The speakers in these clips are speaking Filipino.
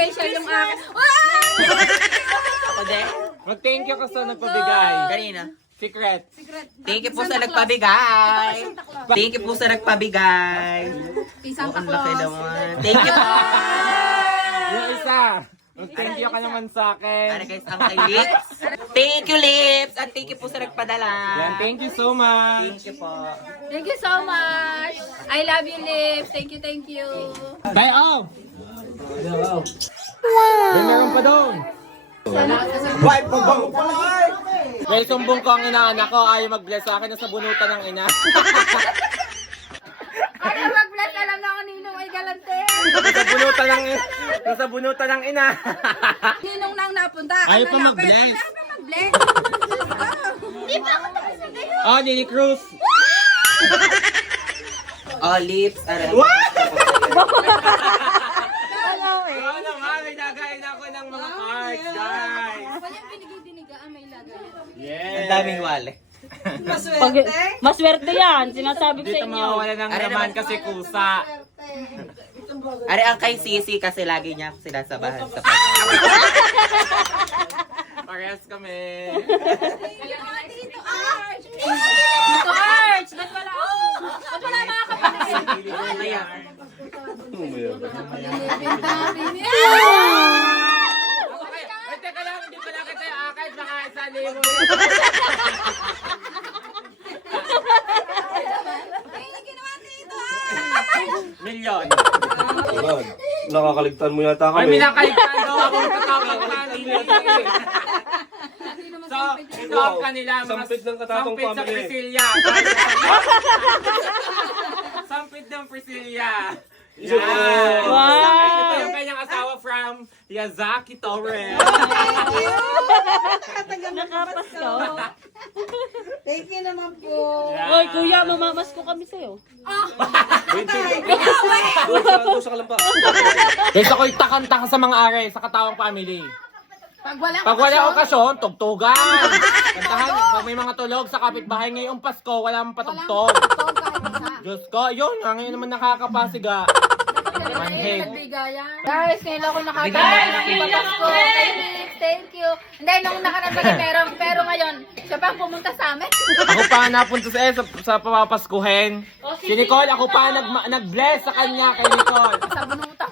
special yung akin. Ako din. Mag-thank you ka sa nagpabigay. Kanina. Secret. Thank you po sa nagpabigay. Thank you po sa nagpabigay. Isang Ang laki taklos. naman. Thank you po. Yung isa. Mag-thank you ka naman sa akin. Para guys, ang kay Lips. Thank you, Lips. At thank you po sa nagpadala. Yan, thank you so much. Thank you po. Thank you so much. I love you, Lips. Thank you, thank you. Tayo! Wow! May meron pa doon. Wipe mo ba? May sumbong ko ang inaanak ko. Ayaw mag-bless sa akin na sa bunutan ng ina. Ano mag-bless? Alam na ako ninong ay galante. Nasa bunutan ng ina. Ninong nang napunta. Ayaw pa Ano na, mag-bless. Ayaw pa mag-bless. Di ba ako tapos na kayo? Oh, Lily Cruz. Oh, Lips. Aray. Oo naman, may lagayin ako ng mga cards, guys. Walang binigay-dinigaan, may lagay. Yes. Ang daming wale. Maswerte yan, sinasabi ko sa Dito inyo. mawawala ng laman kasi kusa. Ari ang kay Sisi kasi lagi niya ako sinasabahan sa Parehas kami. Dito, Arch! Dito, Arch! Ba't wala ako? Ba't wala mga kapatid? Ayan. Ay, teka lang, hindi pala kita yung akad, baka isali mo. Milyon. Nakakaligtan mo yata Ay, kami. minakaligtan daw akong katawag ka nila. So, ito ang kanila. mga Sampit ng katatong sampit sa family. Priscilla. Sampit ng Priscilla. Yan. Wow. Ito yung kanyang asawa from Yazaki Torres. Nakapasko. Thank you naman po. Hoy, kuya, mamamas ko kami sa'yo. Doon sa kalampa. Guys, ako'y takang-taka sa mga are sa katawang family. Pag wala Pag wala okasyon, tugtugan. Kantahan, pag may mga tulog sa kapitbahay ngayong Pasko, wala mong patugtog. Diyos ko, yun, ngayon naman nakakapasiga. Manhig. Guys, ngayon ako nakatawag ng Papasko. Thank you. Hindi, nung nakaraan pero ngayon, siya pa ang pumunta sa amin. Ako pa napunta sa papapaskuhin. Si Nicole, ako pa nag-bless sa kanya kay Nicole. Sa bunutan.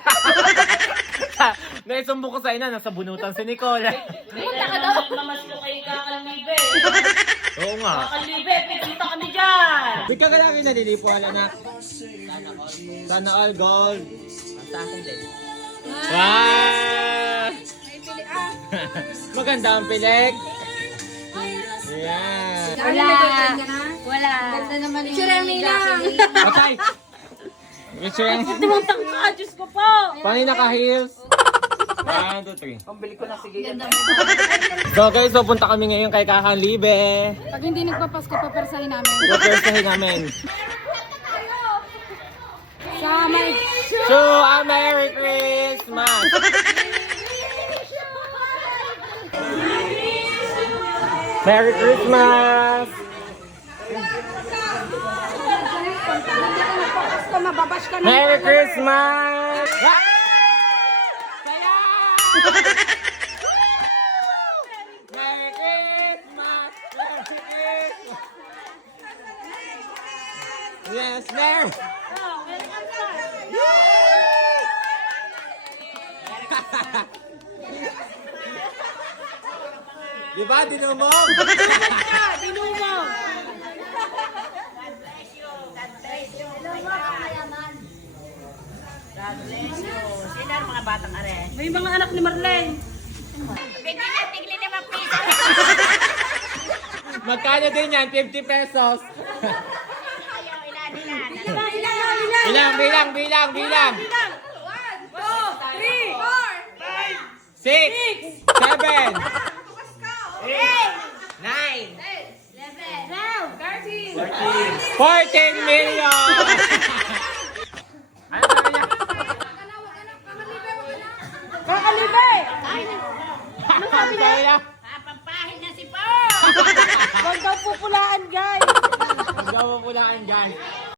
Naisumbong ko sa ina, nasa bunutan si Nicole. Punta ka daw. Mamas ko kay Kakalibe. Oo nga. Kakalibe, pipunta kami dyan. Bigka ka lagi nalilipuan, anak. Sana all gold. Sa akin din. Wow! Maganda ang pilik. Yan. Wala. Ganda naman yung lang. Okay. Picture yan. Tumutang ka, Diyos ko po. Paano naka-heels? 1, 2, 3. Pambili ko ng sige. So guys, so punta kami ngayon kay Kakan Libe. Pag hindi nagpapasko, papersahin namin. Pupersahin namin. Sa may... So, a Merry Christmas! Merry Christmas! Mababash ka na. Merry Christmas! Ah! Saya! Merry Christmas! Merry Christmas! Yes, Merry! Diba, dinumog? Dinumog. Sino ang mga batang are? May mga anak ni Marlene. Bigyan na, tigli 5 piso. Magkano din yan? 50 pesos. Ayaw, ilan. Bilang. 1, 2, 3, 4, 6, 7, 9. 14 million!